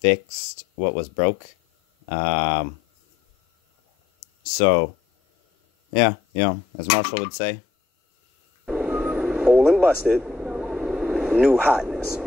fixed what was broke. So, yeah, you know, as Marshall would say. Old and busted, new hotness.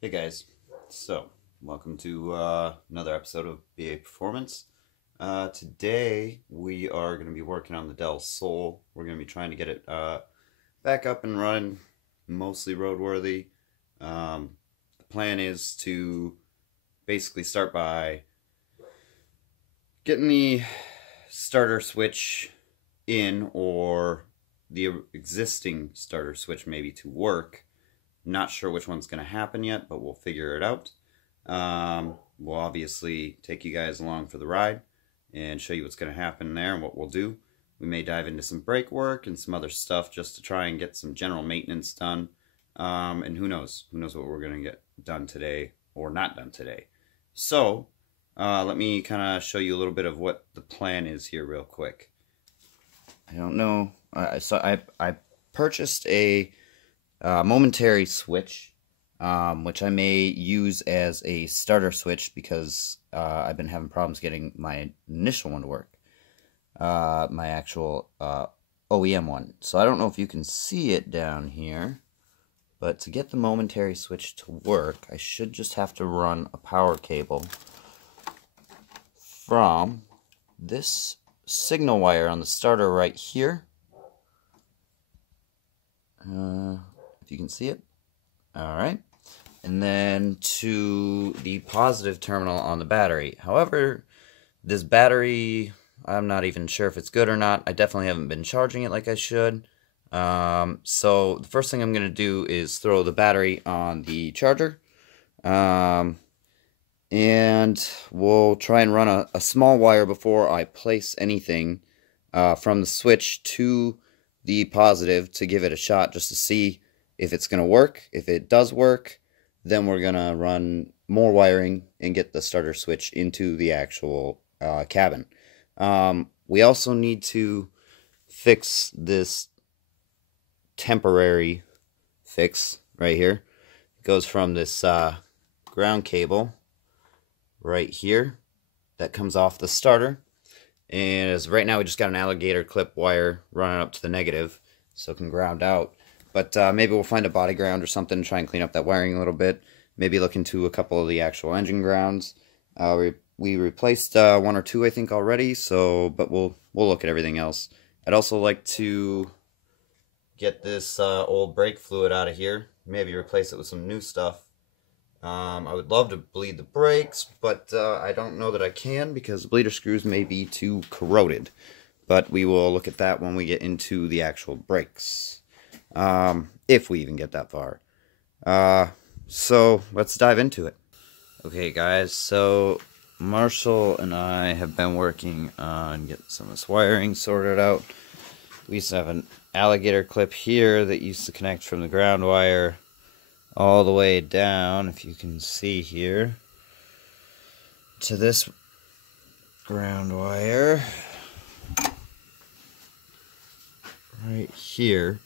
Hey guys, so welcome to another episode of BA Performance. Today we are going to be working on the Del Sol. We're going to be trying to get it back up and running, mostly roadworthy. The plan is to basically start by getting the starter switch in, or the existing starter switch maybe, to work. Not sure which one's going to happen yet, but we'll figure it out. We'll obviously take you guys along for the ride and show you what's going to happen there and what we'll do. We may dive into some brake work and some other stuff just to try and get some general maintenance done. And who knows what we're going to get done today or not done today. So let me kind of show you a little bit of what the plan is here real quick. I don't know. I purchased a momentary switch, which I may use as a starter switch because I've been having problems getting my initial one to work, my actual OEM one. So I don't know if you can see it down here, but to get the momentary switch to work, I should just have to run a power cable from this signal wire on the starter right here. If you can see it. Alright. And then to the positive terminal on the battery. However, this battery, I'm not even sure if it's good or not. I definitely haven't been charging it like I should. So the first thing I'm going to do is throw the battery on the charger. And we'll try and run a small wire before I place anything from the switch to the positive to give it a shot, just to see if it's going to work. If it does work, then we're going to run more wiring and get the starter switch into the actual cabin. We also need to fix this temporary fix right here. It goes from this ground cable right here that comes off the starter. And as right now we just got an alligator clip wire running up to the negative, so it can ground out. But maybe we'll find a body ground or something and try and clean up that wiring a little bit. Maybe look into a couple of the actual engine grounds. We replaced one or two, I think, already. But we'll look at everything else. I'd also like to get this old brake fluid out of here. Maybe replace it with some new stuff. I would love to bleed the brakes, but I don't know that I can because the bleeder screws may be too corroded. But we will look at that when we get into the actual brakes. If we even get that far. So let's dive into it. Okay guys, so Marshall and I have been working on getting some of this wiring sorted out. We used to have an alligator clip here that used to connect from the ground wire all the way down, if you can see here, to this ground wire right here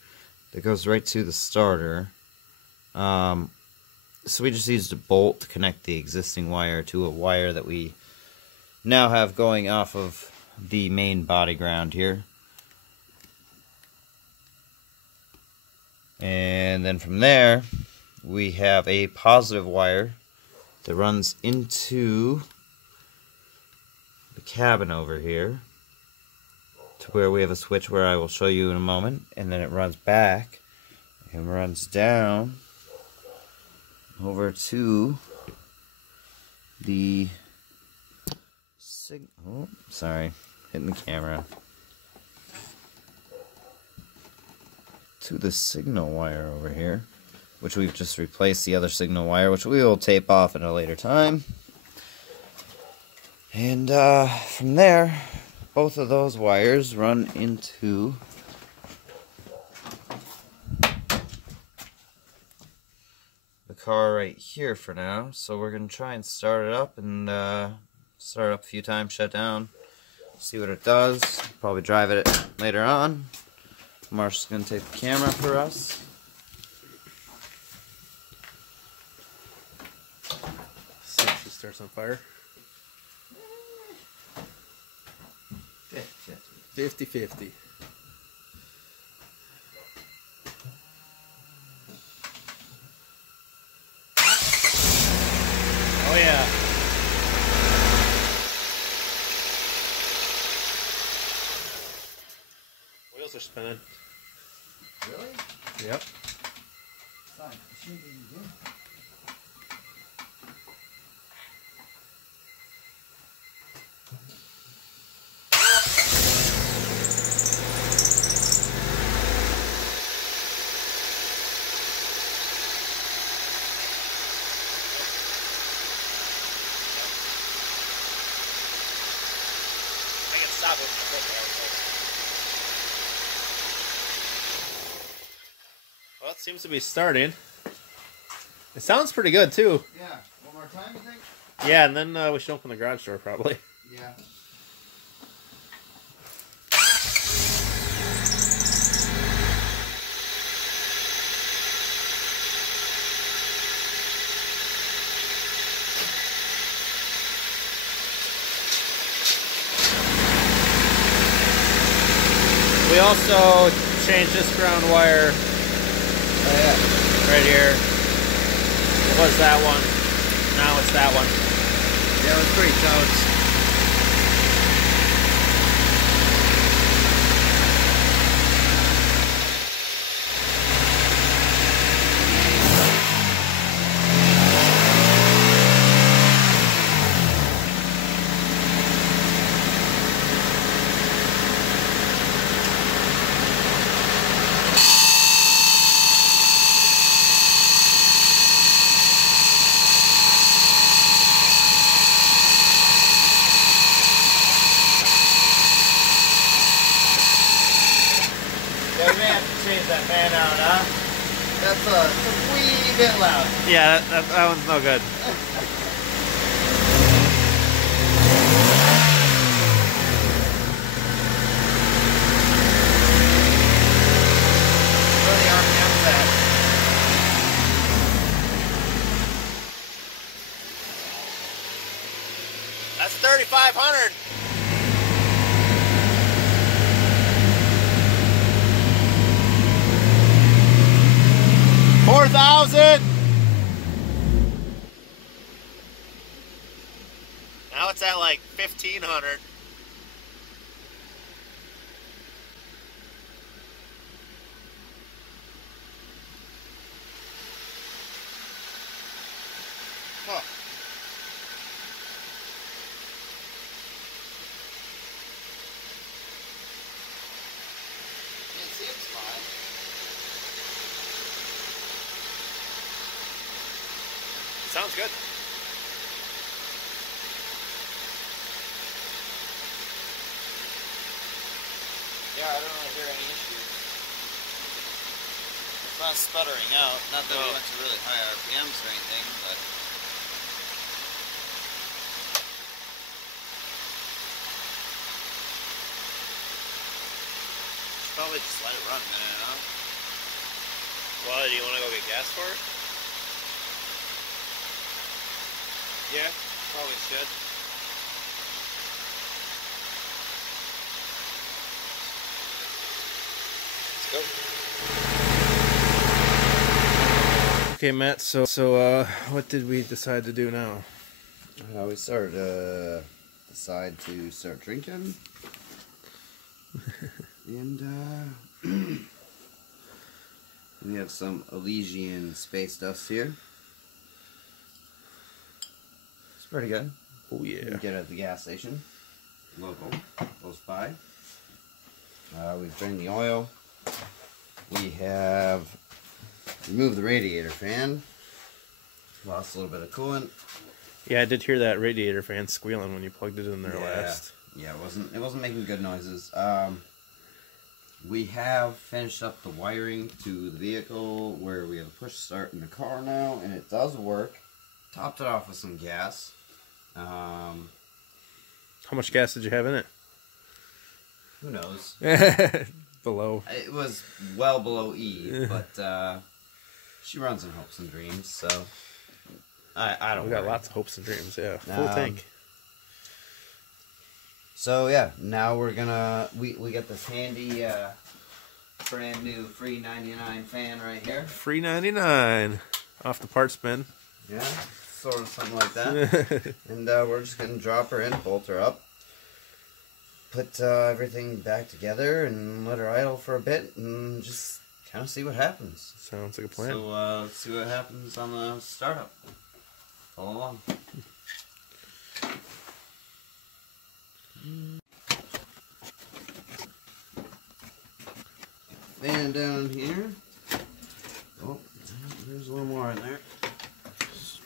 that goes right to the starter. So we just used a bolt to connect the existing wire to a wire that we now have going off of the main body ground here. And then from there we have a positive wire that runs into the cabin over here to where we have a switch where I will show you in a moment, and then it runs back and runs down over to the oh, sorry, hitting the camera, to the signal wire over here, which we've just replaced the other signal wire, which we will tape off at a later time. And from there, both of those wires run into the car right here for now. So we're going to try and start it up and start it up a few times, shut down, see what it does. Probably drive it later on. Marsh's going to take the camera for us. See if she starts on fire. 50-50. Oh yeah. Wheels are spinning. Really? Yep. I can stop it. Well, it seems to be starting. It sounds pretty good too. Yeah. One more time, you think? Yeah, and then we should open the garage door probably. Yeah. We also changed this ground wire right here. It was that one. Now it's that one. Yeah, it was pretty totes. Yeah, we may have to change that fan out, huh? That's a wee bit loud. Yeah, that one's no good. What are the RPMs at? That's 3,500. $4,000. Now it's at like 1,500. Huh. It seems fine. Sounds good. Yeah, I don't really hear any issues. It's not sputtering out. Not that we went to really high RPMs or anything, but should probably just let it run a minute, huh? Well, do you want to go get gas for it? Yeah, probably should. Let's go. Okay, Matt. So, what did we decide to do now? We decide to start drinking. And we have some Elysian space dust here. It's pretty good. Oh You yeah. can get it at the gas station. Local. Close by. We've drained the oil. We have removed the radiator fan. Lost a little bit of coolant. Yeah, I did hear that radiator fan squealing when you plugged it in there Yeah. last. Yeah, it wasn't making good noises. We have finished up the wiring to the vehicle where we have a push start in the car now, and it does work. Topped it off with some gas. How much gas did you have in it? Who knows? Below. It was well below E, but she runs in hopes and dreams, so I don't. We got worry. lots of hopes and dreams. Yeah, full tank. So yeah, now we're gonna we get this handy brand new free 99 fan right here. Free 99 off the parts bin. Yeah, sort of something like that. And we're just gonna drop her in, bolt her up, put everything back together, and let her idle for a bit, and just kind of see what happens. Sounds like a plan. So let's see what happens on the startup. Follow along. And down here, oh, there's a little more in there.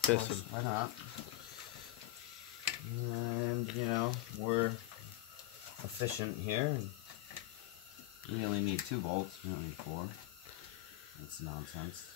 Piston. Why not? And you know, we're efficient here. And we only need 2 bolts. We don't need 4. That's nonsense.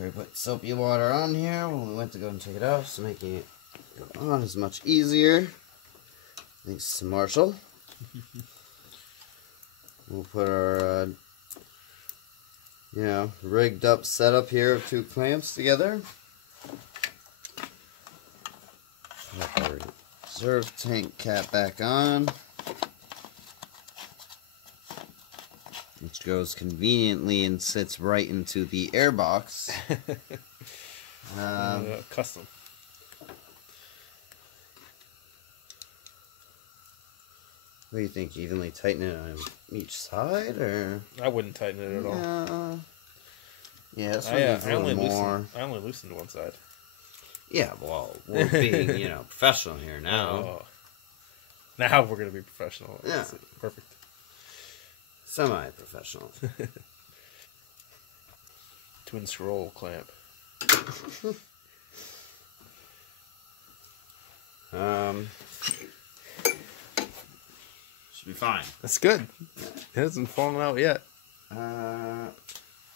We put soapy water on here when we went to go and take it off, so making it go on is much easier. Thanks to Marshall. We'll put our, rigged up setup here of 2 clamps together. Put our reserve tank cap back on, which goes conveniently and sits right into the air box. Custom. What do you think? Evenly tighten it on each side, or? I wouldn't tighten it at all. Yeah, this one needs a little more. I only loosened one side. Yeah, well, we're being, professional here now. Oh. Now we're going to be professional. Yeah. That's perfect. Semi-professional. Twin scroll clamp. Should be fine. That's good. It hasn't fallen out yet.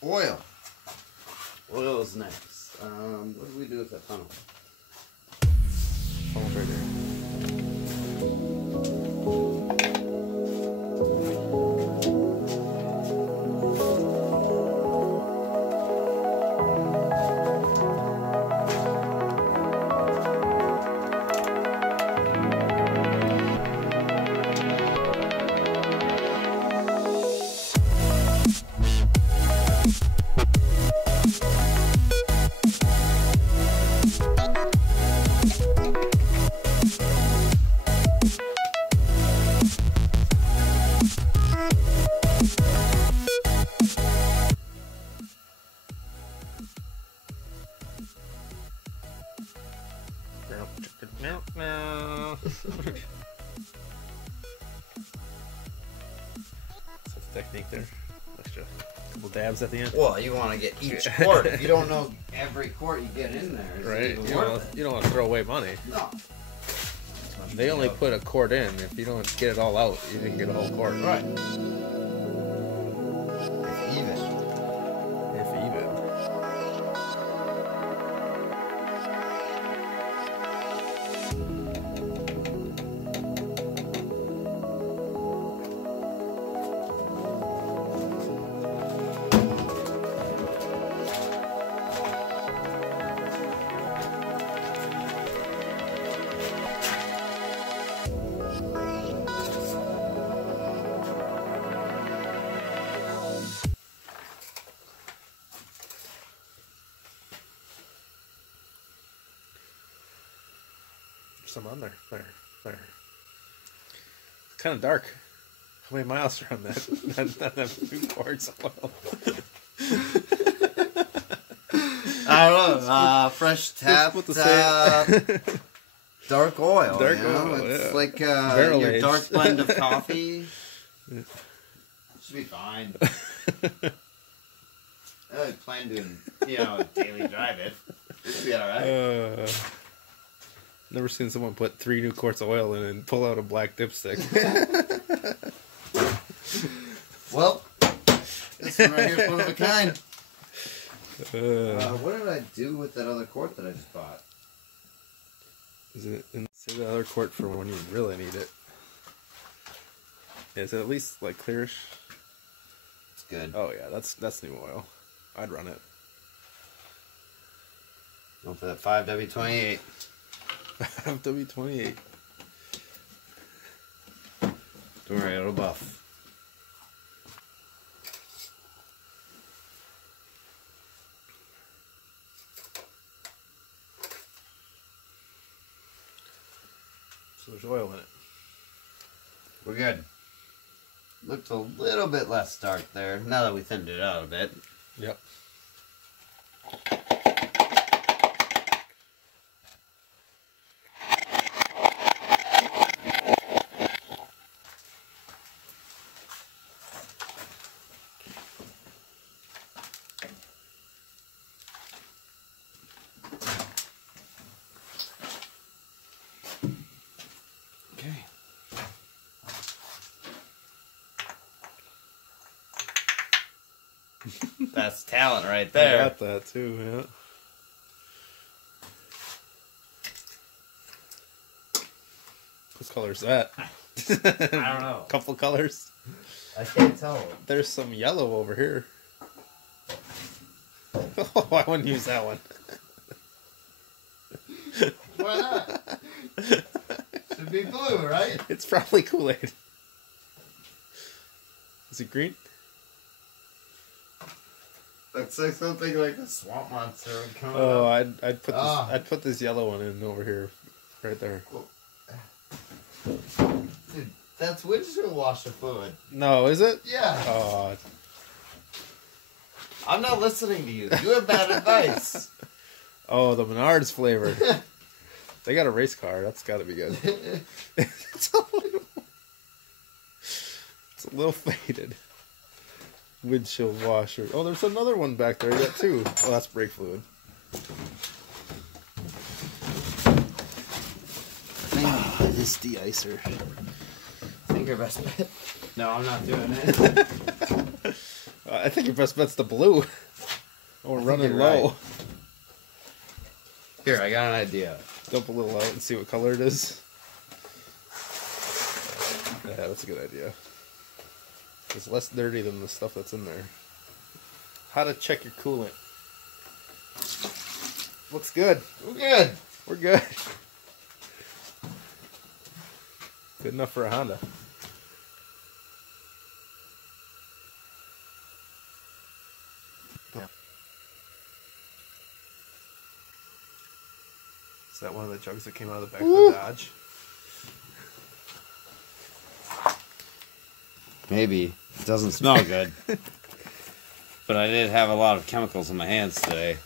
Oil. Oil is next. What do we do with that funnel? Funnel's right there. That's the technique there. Extra couple dabs at the end. Well, you want to get each quart. If you don't know every quart you get in there, is Right? even You worth it? don't want to throw away money. No. They only put a quart in. If you don't get it all out, you didn't get a whole quart. Right. Even. If even. Some on there. There. It's kind of dark. How many miles are on that? Not that 2 quarts of oil. I don't know. Fresh tap. What to say? Dark oil. Dark you know? oil, It's yeah. like Barrel your aged. dark blend of coffee. Should be fine. I plan doing, daily drive it. It'll be alright. Never seen someone put 3 new quarts of oil in and pull out a black dipstick. Well, this one right here is one of a kind. What did I do with that other quart that I just bought? Is it in save the other quart for when you really need it? Is it at least like clearish? It's good. Oh yeah, that's new oil. I'd run it. Go for that 5W28. FW28. Don't worry, it'll buff. So there's oil in it. We're good. Looked a little bit less dark there, now that we thinned it out a bit. Yep. Okay. That's talent right I there. got that too, yeah. What color is that? I don't know. Couple colors. I can't tell. There's some yellow over here. Oh, I wouldn't use that one. Why not? Should be blue, right? It's probably Kool-Aid. Is it green? Looks like something like a swamp monster would come Oh, out. I'd put this Ah. I'd put this yellow one in over here, right there. Dude, that's windshield washer fluid. No, is it? Yeah. Oh, I'm not listening to you. You have bad advice. oh, the Menards flavored. They got a race car. That's got to be good. It's a little faded. Windshield washer. Oh, there's another one back there yet too. Oh, that's brake fluid. This de-icer. Think your best bet. No, I'm not doing it. I think your best bet's the blue. Oh, we're running you're low. right. Here, I got an idea. Dump a little out and see what color it is. Yeah, that's a good idea. It's less dirty than the stuff that's in there. How to check your coolant. Looks good. We're good. We're good. Good enough for a Honda. Is that one of the jugs that came out of the back of the Dodge? Maybe. It doesn't smell good. But I did have a lot of chemicals in my hands today.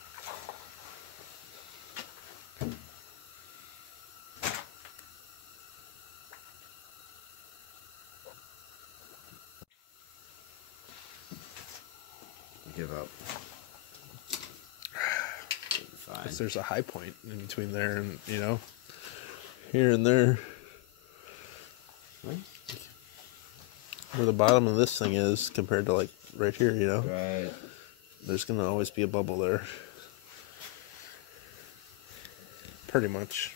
I give up. Fine. Because there's a high point in between there and, here and there. What? Where the bottom of this thing is compared to, like, right here, Right. There's going to always be a bubble there. Pretty much.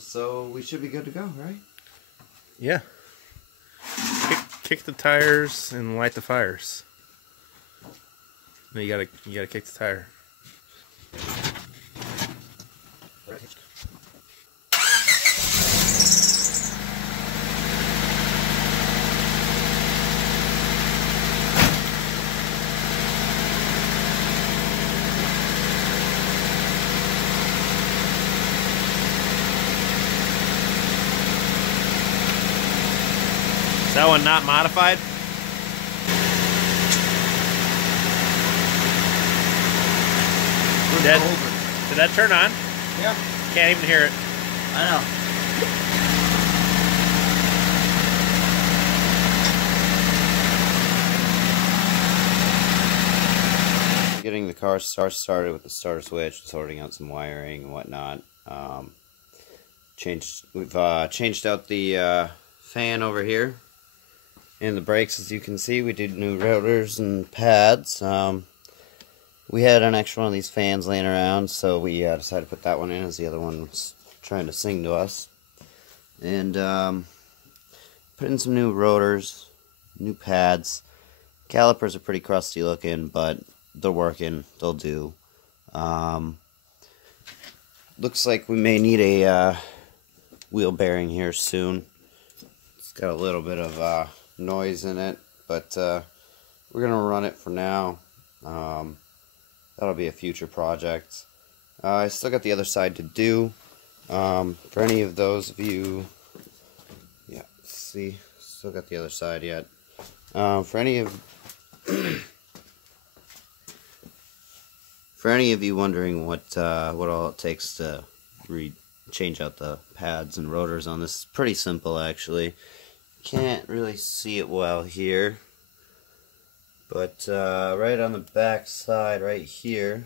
So we should be good to go, right? Yeah. Kick the tires and light the fires. No, you gotta kick the tire. Is that one not modified? Did that turn on? Yeah. Can't even hear it. I know. Getting the car started with the starter switch, sorting out some wiring and whatnot. We've changed out the fan over here, and the brakes. As you can see, we did new rotors and pads. We had an extra one of these fans laying around, so we decided to put that one in as the other one was trying to sing to us. And put in some new rotors, new pads. Calipers are pretty crusty looking, but they're working. They'll do. Looks like we may need a wheel bearing here soon. It's got a little bit of noise in it, but we're going to run it for now. That'll be a future project. I still got the other side to do. For any of those of you, yeah, see, still got the other side yet. For any of you wondering what all it takes to change out the pads and rotors on this, it's pretty simple actually. Can't really see it well here, but right on the back side right here,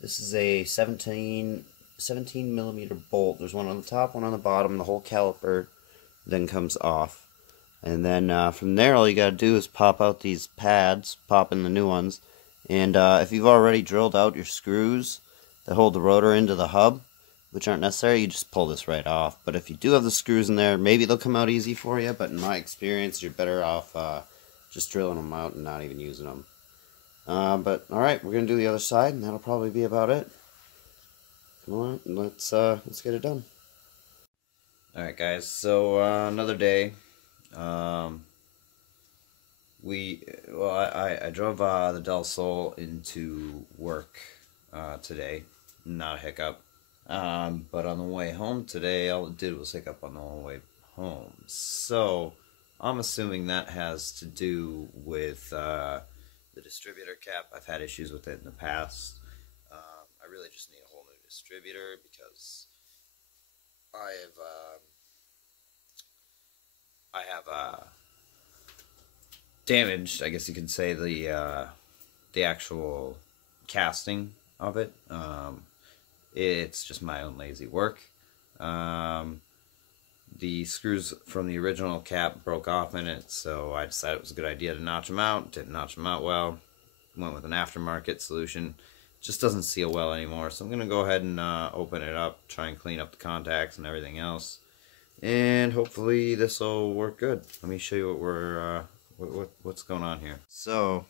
this is a 17 millimeter bolt. There's one on the top, one on the bottom. The whole caliper then comes off, and then from there all you gotta do is pop out these pads, pop in the new ones, and if you've already drilled out your screws that hold the rotor into the hub, which aren't necessary, you just pull this right off. But if you do have the screws in there, maybe they'll come out easy for you, but in my experience, you're better off just drilling them out and not even using them. But alright, we're going to do the other side, and that'll probably be about it. Come on, let's get it done. Alright guys, so another day. I drove the Del Sol into work today, not a hiccup. But on the way home today, all it did was hiccup on the whole way home. So I'm assuming that has to do with the distributor cap. I've had issues with it in the past. I really just need a whole new distributor because I have damaged, I guess you could say, the actual casting of it. It's just my own lazy work. The screws from the original cap broke off in it, so I decided it was a good idea to notch them out. Didn't notch them out well. Went with an aftermarket solution. Just doesn't seal well anymore, so I'm going to go ahead and open it up, try and clean up the contacts and everything else. And hopefully this will work good. Let me show you what's going on here. So,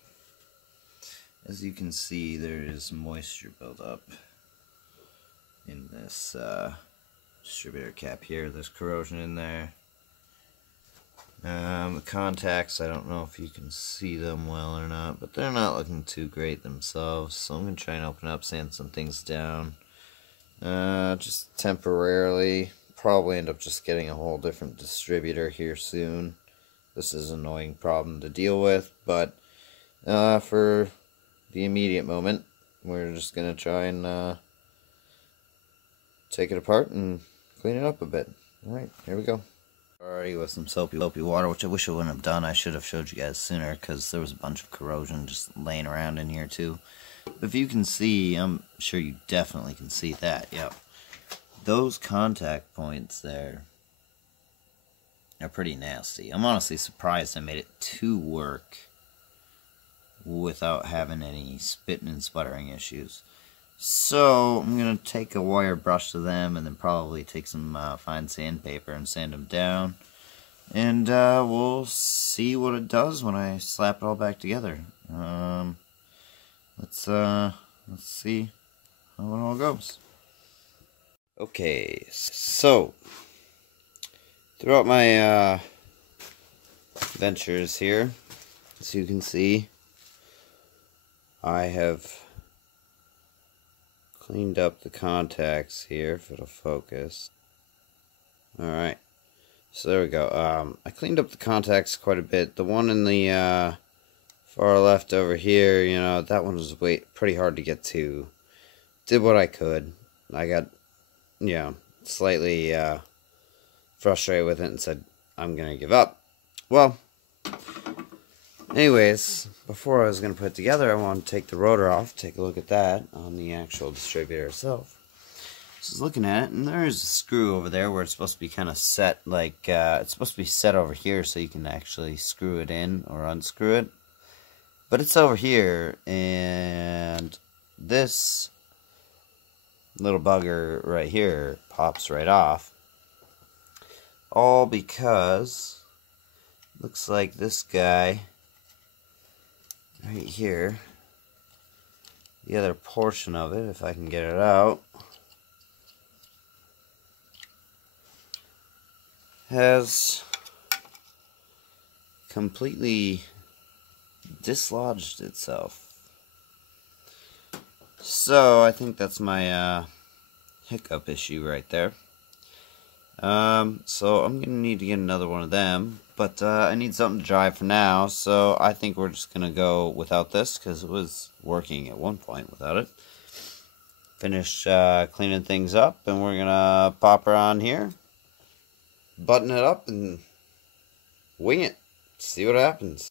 as you can see, there is moisture buildup in this distributor cap here. There's corrosion in there. The contacts, I don't know if you can see them well or not, but they're not looking too great themselves, so I'm going to try and open up, sand some things down, just temporarily. Probably end up just getting a whole different distributor here soon. This is an annoying problem to deal with, but for the immediate moment, we're just going to try and take it apart and clean it up a bit. Alright, here we go. Already with some soapy water, which I wish I wouldn't have done. I should have showed you guys sooner, because there was a bunch of corrosion just laying around in here too. But if you can see, I'm sure you definitely can see that, yep. Those contact points there are pretty nasty. I'm honestly surprised I made it to work without having any spitting and sputtering issues. So I'm going to take a wire brush to them and then probably take some fine sandpaper and sand them down. And we'll see what it does when I slap it all back together. Let's see how it all goes. Okay, so throughout my ventures here, as you can see, I have cleaned up the contacts here, if it'll focus. Alright, so there we go. I cleaned up the contacts quite a bit. The one in the far left over here, you know, that one was pretty hard to get to. did what I could. I got, you know, slightly frustrated with it and said, I'm going to give up. Well, anyways, before I was going to put it together, I wanted to take the rotor off, take a look at that on the actual distributor itself. Just looking at it, and there's a screw over there where it's supposed to be kind of set, like, it's supposed to be set over here so you can actually screw it in or unscrew it. But it's over here, and this little bugger right here pops right off. All because, looks like this guy right here, the other portion of it, if I can get it out, has completely dislodged itself. So I think that's my hiccup issue right there. So I'm gonna need to get another one of them, but I need something to dry for now, so I think we're just gonna go without this because it was working at one point without it. Finish cleaning things up, and we're gonna pop her on here, button it up, and wing it. See what happens.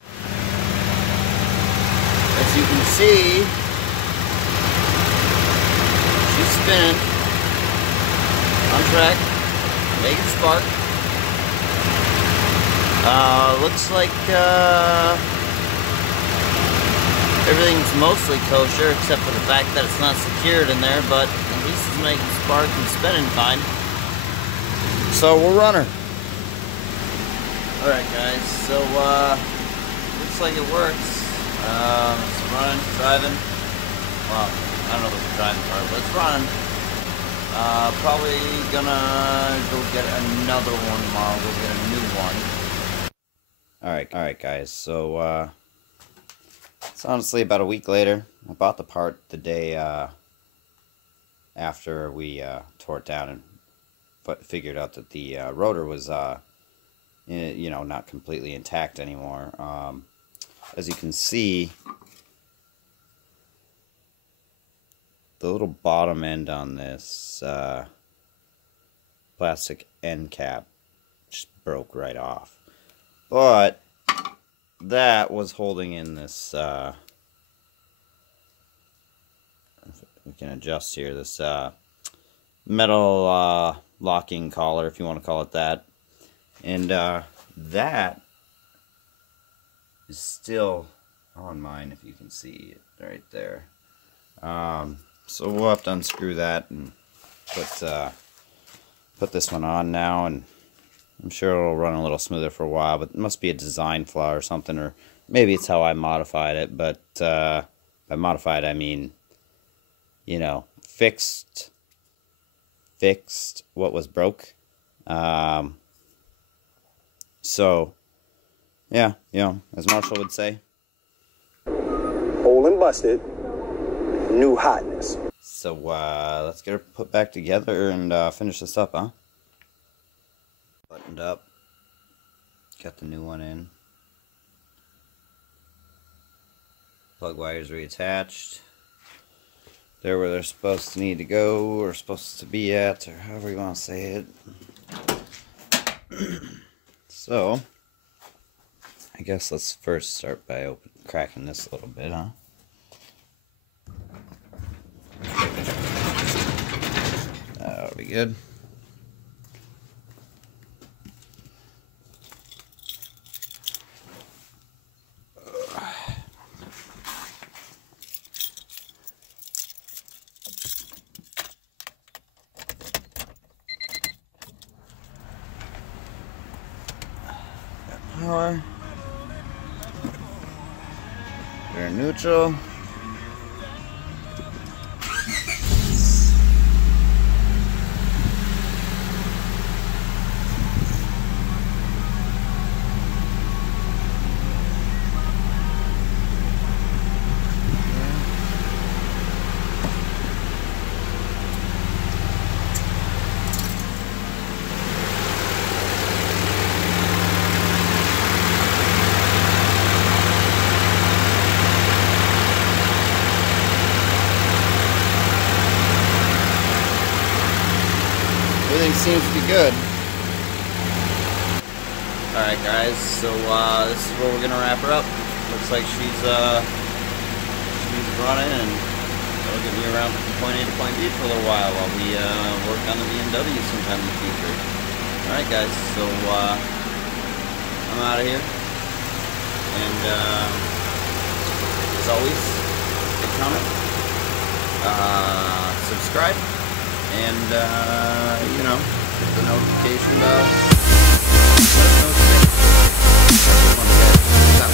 As you can see, she's spinning on track, making spark. Looks like everything's mostly kosher except for the fact that it's not secured in there, but at least it's making spark and spinning fine. So we'll run her. Alright guys, so looks like it works. It's running, driving. Well, I don't know if it's the driving part, but it's running. Probably gonna go get another one tomorrow. Go get a new one. Alright guys, so it's honestly about a week later. I bought the part the day after we tore it down, and figured out that the rotor was you know, not completely intact anymore. As you can see, the little bottom end on this plastic end cap just broke right off. But that was holding in this, we can adjust here, this metal locking collar, if you want to call it that. And that is still on mine, if you can see it right there. So we'll have to unscrew that and put this one on now, and I'm sure it'll run a little smoother for a while, but it must be a design flaw or something, or maybe it's how I modified it. But by modified I mean, you know, fixed what was broke. So yeah, you know, as Marshall would say, Old and busted, new hotness. So let's get her put back together and finish this up, huh? Buttoned up. Got the new one in. Plug wires reattached. They're where they're supposed to need to go, or supposed to be at, or however you want to say it. So, I guess let's first start by cracking this a little bit, huh? That'll be good. Power. We're neutral. everything seems to be good. Alright guys, so this is where we're gonna wrap her up. Looks like she's running, and that'll get me around from point A to point B for a little while we work on the BMW sometime in the future. Alright guys, so I'm out of here. And as always, hit comment, subscribe, and you know, hit the notification bell. Let us know what you think. Have a good one, guys. Peace out.